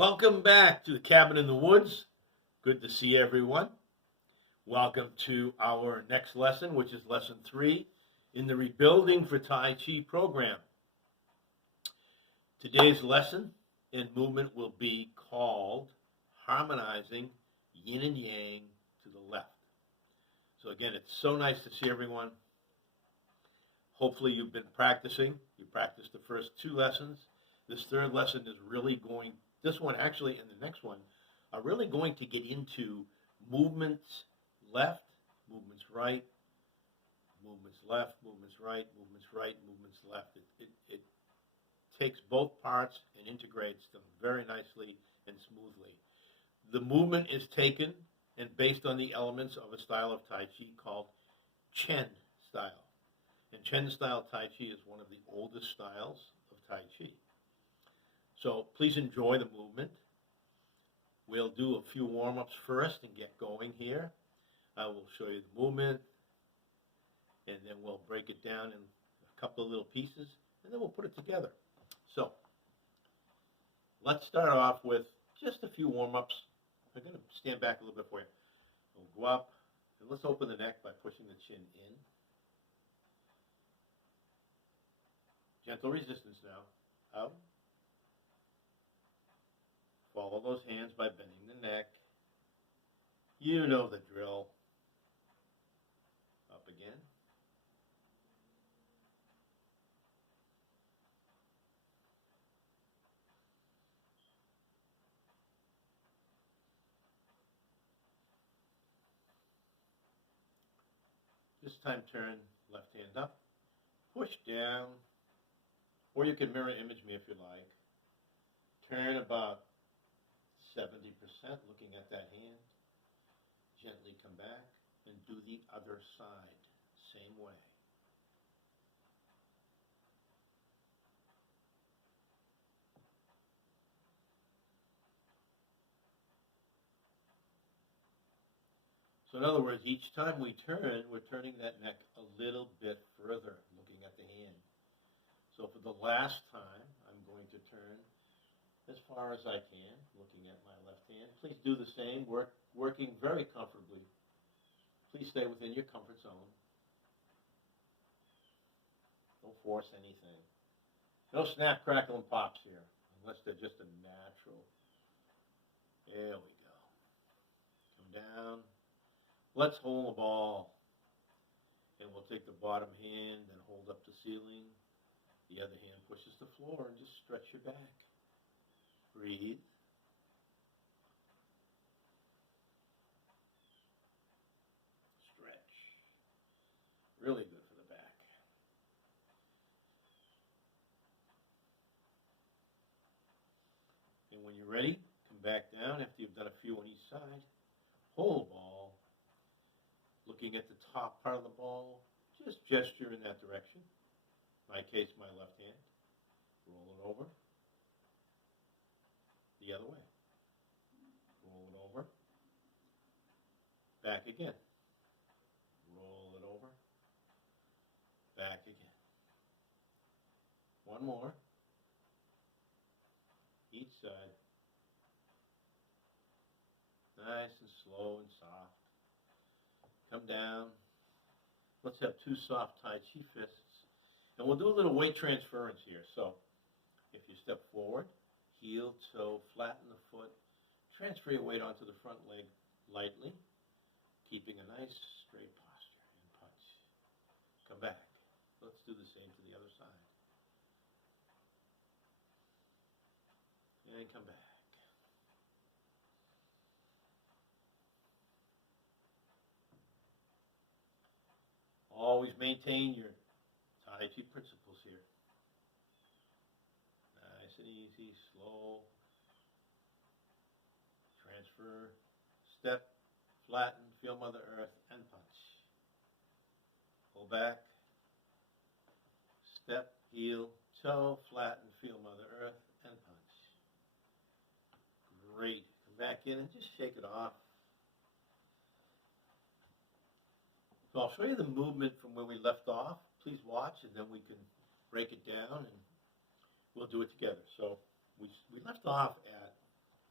Welcome back to the Cabin in the Woods. Good to see everyone. Welcome to our next lesson, which is lesson 3 in the Rebuilding for Tai Chi program. Today's lesson and movement will be called Harmonizing Yin and Yang to the Left. So again, it's so nice to see everyone. Hopefully you've been practicing. You practiced the first 2 lessons. This third lesson is really this one actually and the next one are really going to get into movements left, movements right, movements left, movements right, movements right, movements left. It takes both parts and integrates them very nicely and smoothly. The movement is taken and based on the elements of a style of Tai Chi called Chen style. And Chen style Tai Chi is one of the oldest styles of Tai Chi. So please enjoy the movement. We'll do a few warm-ups first and get going here. I will show you the movement, and then we'll break it down in a couple of little pieces, and then we'll put it together. So let's start off with just a few warm-ups. I'm going to stand back a little bit for you. We'll go up, and let's open the neck by pushing the chin in. Gentle resistance now. Out. Follow those hands by bending the neck. You know the drill. Up again. This time turn left hand up. Push down. Or you can mirror image me if you like. Turn about 70% looking at that hand. Gently come back and do the other side. Same way. So in other words, each time we turn, we're turning that neck a little bit further looking at the hand. So for the last time, I'm going to turn as far as I can, looking at my left hand. Please do the same, working very comfortably. Please stay within your comfort zone. Don't force anything. No snap, crackle, and pops here, unless they're just a natural. There we go. Come down. Let's hold the ball. And we'll take the bottom hand and hold up the ceiling. The other hand pushes the floor and just stretch your back. Breathe. Stretch. Really good for the back. And when you're ready, come back down after you've done a few on each side. Hold ball. Looking at the top part of the ball, just gesture in that direction. In my case, my left hand. Roll it over. The other way. Roll it over. Back again. Roll it over. Back again. One more. Each side. Nice and slow and soft. Come down. Let's have 2 soft Tai Chi fists. And we'll do a little weight transference here. So if you step forward, heel, toe, flatten the foot. Transfer your weight onto the front leg lightly, keeping a nice straight posture and punch. Come back. Let's do the same to the other side. And come back. Always maintain your Tai Chi principles here. Nice and easy, slow. Transfer, step, flatten, feel Mother Earth, and punch. Pull back, step, heel, toe, flatten, feel Mother Earth, and punch. Great. Come back in and just shake it off. So I'll show you the movement from where we left off. Please watch, and then we can break it down, and we'll do it together. So we left off at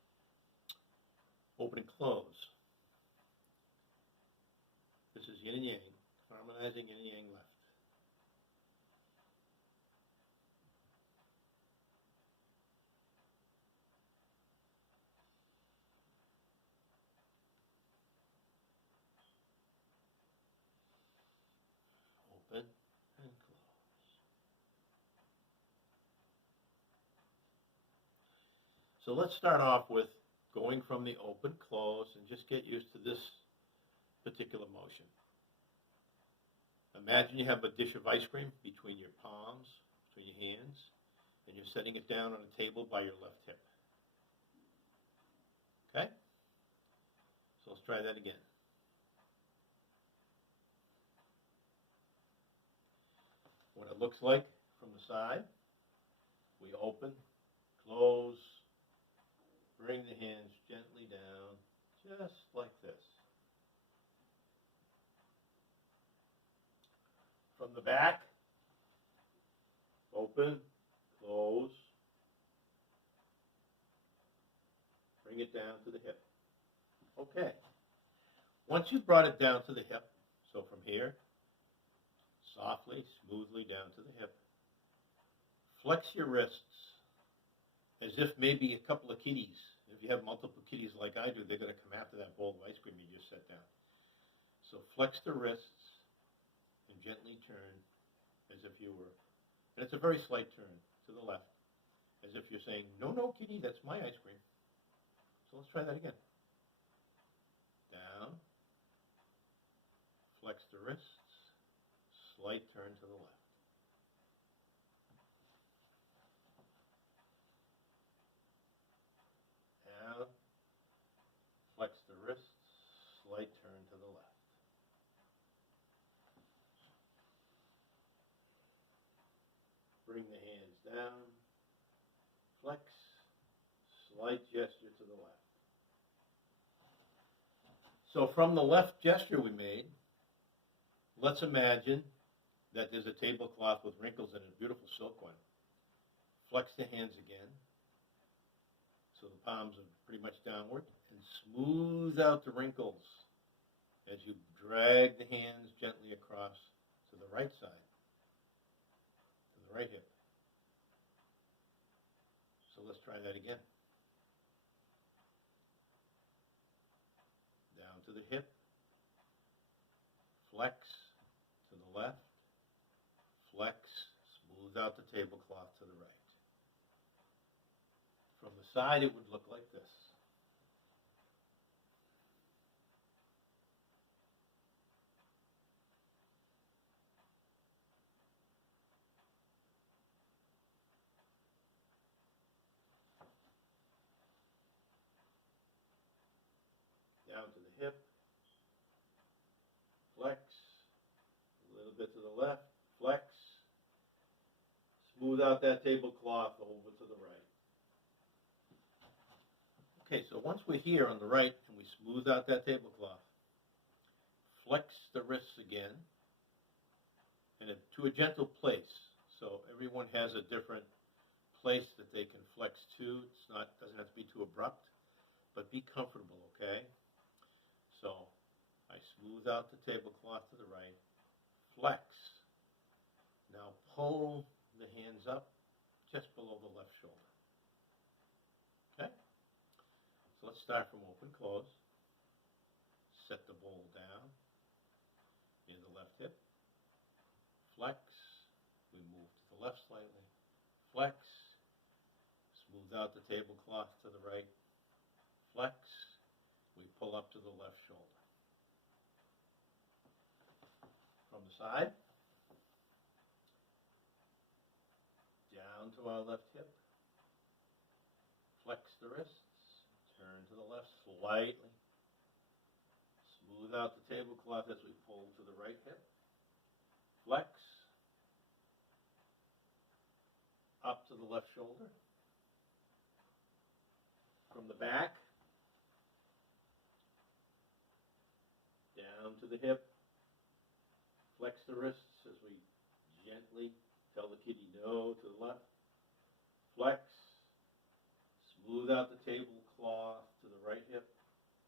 Open and close. This is yin and yang, harmonizing yin and yang left. Open and close. So let's start off with going from the open, close, and just get used to this particular motion. Imagine you have a dish of ice cream between your palms, between your hands, and you're setting it down on a table by your left hip. Okay? So let's try that again. What it looks like from the side, we open, close, bring the hands gently down, just like this. From the back, open, close, bring it down to the hip. Okay. Once you've brought it down to the hip, so from here, softly, smoothly down to the hip, flex your wrists as if maybe a couple of kitties. If you have multiple kitties like I do, they're going to come after that bowl of ice cream you just set down. So flex the wrists and gently turn as if you were, and it's a very slight turn to the left, as if you're saying, no, no, kitty, that's my ice cream. So let's try that again. Down, flex the wrists, slight turn to the left. Down, flex the wrists, slight turn to the left. Bring the hands down, flex, slight gesture to the left. So from the left gesture we made, let's imagine that there's a tablecloth with wrinkles in it, a beautiful silk one. Flex the hands again, so the palms are pretty much downward, and smooth out the wrinkles as you drag the hands gently across to the right side, to the right hip. So let's try that again. Down to the hip, flex to the left, flex, smooth out the tablecloth to the right. From the side, it would look like this. Down to the hip, flex, a little bit to the left, flex, smooth out that tablecloth over to the right. Okay, so once we're here on the right and we smooth out that tablecloth, flex the wrists again and to a gentle place. So everyone has a different place that they can flex to. Doesn't have to be too abrupt, but be comfortable, okay? So I smooth out the tablecloth to the right, flex. Now pull the hands up just below the left shoulder. Okay? So let's start from open, close. Set the bowl down near the left hip. Flex. We move to the left slightly. Flex. Smooth out the tablecloth to the right. Flex. We pull up to the left shoulder. From the side, down to our left hip, flex the wrists, turn to the left slightly, smooth out the tablecloth as we pull to the right hip, flex, up to the left shoulder, from the back, down to the hip, flex the wrists as we gently tell the kitty no to the left, flex, smooth out the tablecloth to the right hip,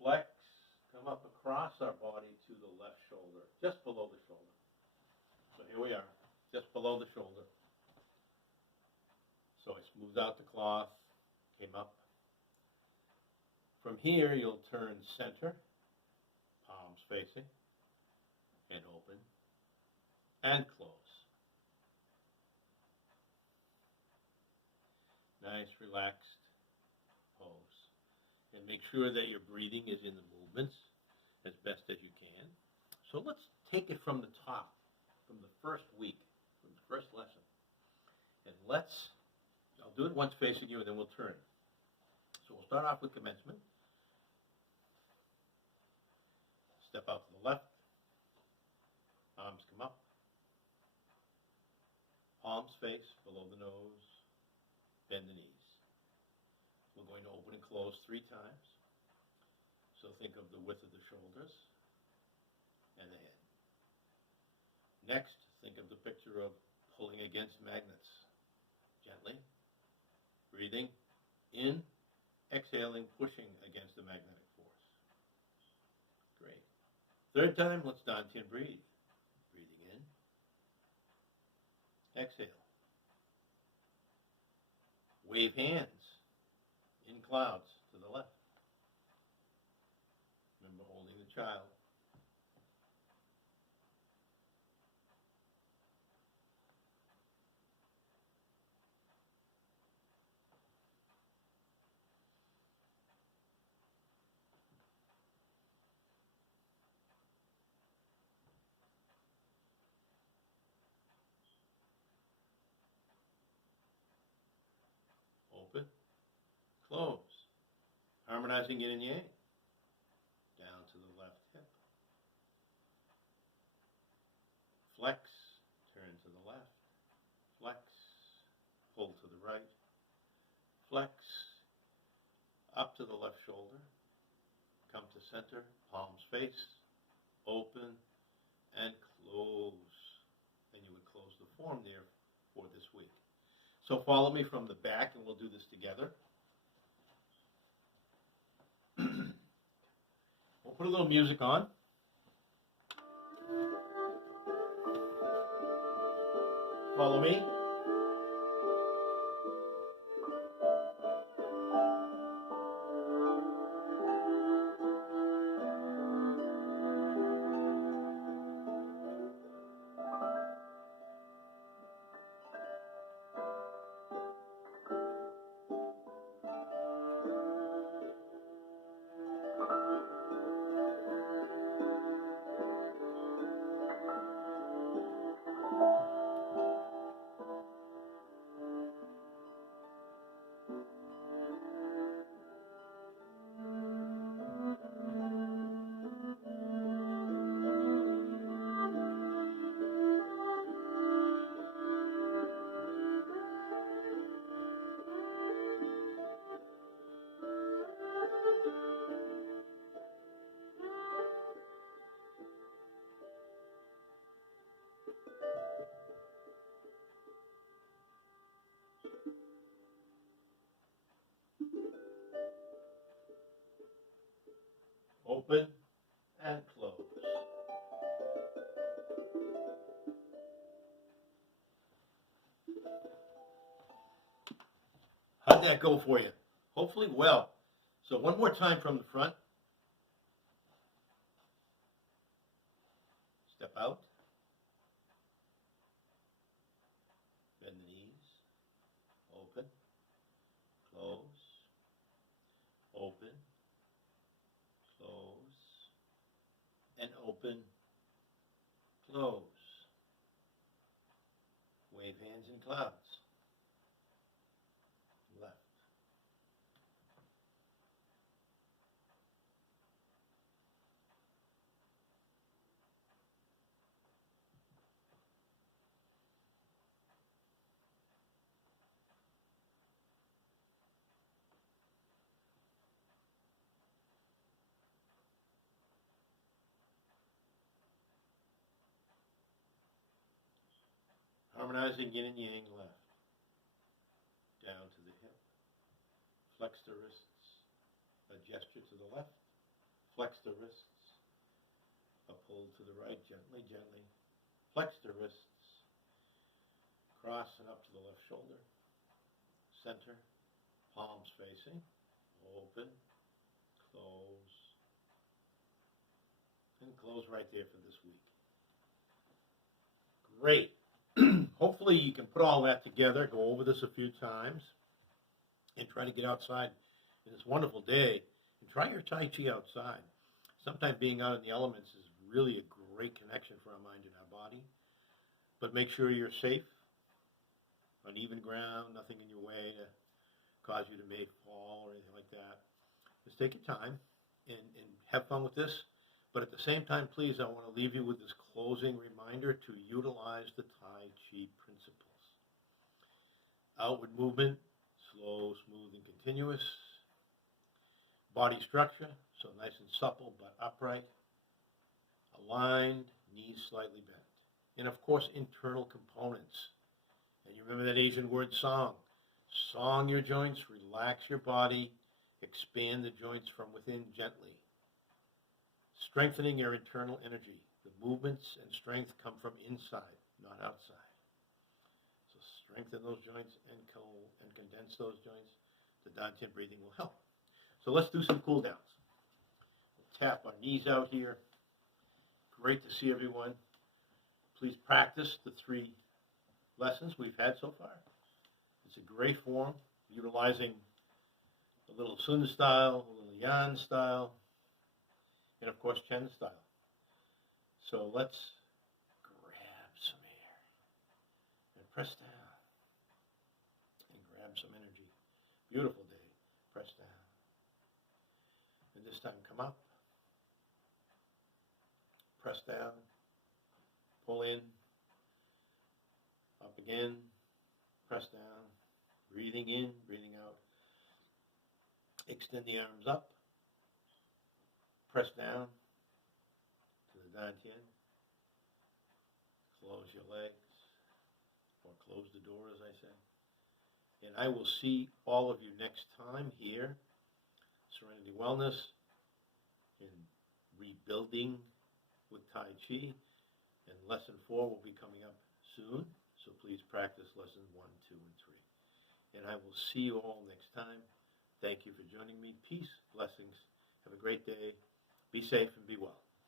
flex, come up across our body to the left shoulder, just below the shoulder. So here we are, just below the shoulder. So I smoothed out the cloth, came up. From here, you'll turn center, palms facing, and open, and close. Nice, relaxed pose. And make sure that your breathing is in the movements as best as you can. So let's take it from the top, from the first week, from the first lesson. And I'll do it once facing you and then we'll turn. So we'll start off with commencement. Step out to the left. Arms come up. Palms face below the nose. Bend the knees. We're going to open and close 3 times. So think of the width of the shoulders and the head. Next, think of the picture of pulling against magnets. Gently. Breathing in. Exhaling, pushing against the magnetic force. Great. 3rd time, let's Dantian breathe. Breathing in. Exhale. Wave hands in clouds to the left. Remember holding the child. Open, close, harmonizing yin and yang, down to the left hip, flex, turn to the left, flex, pull to the right, flex, up to the left shoulder, come to center, palms face, open, and close. And you would close the form there for this week. So follow me from the back and we'll do this together. We'll put a little music on. Follow me. Open and close. How'd that go for you? Hopefully well. So one more time from the front. Step out. Bend the knees. Open. Close. Open. Close. And open. Close. Wave hands in clouds. Left. Harmonizing yin and yang left. Down to the hip. Flex the wrists. A gesture to the left. Flex the wrists. A pull to the right, gently, gently. Flex the wrists. Cross and up to the left shoulder. Center. Palms facing. Open. Close. And close right there for this week. Great. Hopefully you can put all that together, go over this a few times, and try to get outside in this wonderful day, and try your Tai Chi outside. Sometimes being out in the elements is really a great connection for our mind and our body, but make sure you're safe, on even ground, nothing in your way to cause you to make fall or anything like that. Just take your time and have fun with this. But at the same time, please, I want to leave you with this closing reminder to utilize the Tai Chi principles. Outward movement, slow, smooth, and continuous. Body structure, so nice and supple but upright. Aligned, knees slightly bent. And of course, internal components. And you remember that Asian word song. Song your joints, relax your body, expand the joints from within gently. Strengthening your internal energy. The movements and strength come from inside, not outside. So strengthen those joints and condense those joints. The Dantian breathing will help. So let's do some cool downs. We'll tap our knees out here. Great to see everyone. Please practice the 3 lessons we've had so far. It's a great form, utilizing a little Sun style, a little Yan style, and of course Chen style. So let's grab some air and press down and grab some energy. Beautiful day. Press down. And this time come up. Press down. Pull in. Up again. Press down. Breathing in, breathing out. Extend the arms up. Press down to the Dantian. Close your legs, or close the door, as I say. And I will see all of you next time here, Serenity Wellness, in Rebuilding with Tai Chi. And lesson 4 will be coming up soon, so please practice lesson 1, 2, and 3. And I will see you all next time. Thank you for joining me. Peace, blessings. Have a great day. Be safe and be well.